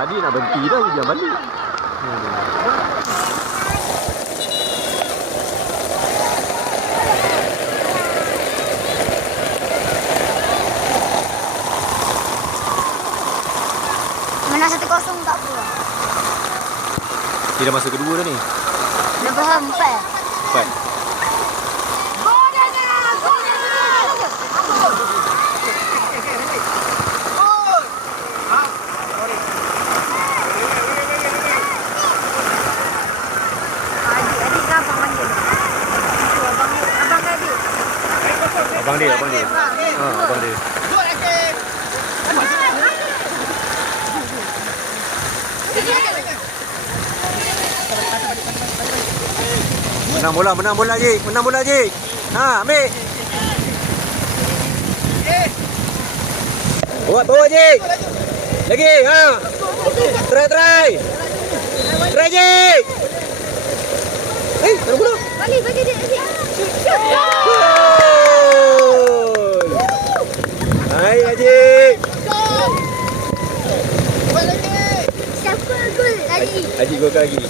Tadi nak berhenti dah, dia balik. Menang 1-0 tak apa. Dia dah masa kedua dah ni. Lepas 4. 4. Abang dia. Abang dia. Menang bola je. Ha, ambil. Bawa je. Lagi, ha. Try. Try je. Taruh bola. Bagi dia. Hai Haji. Siapa gol lagi? Haji gol lagi.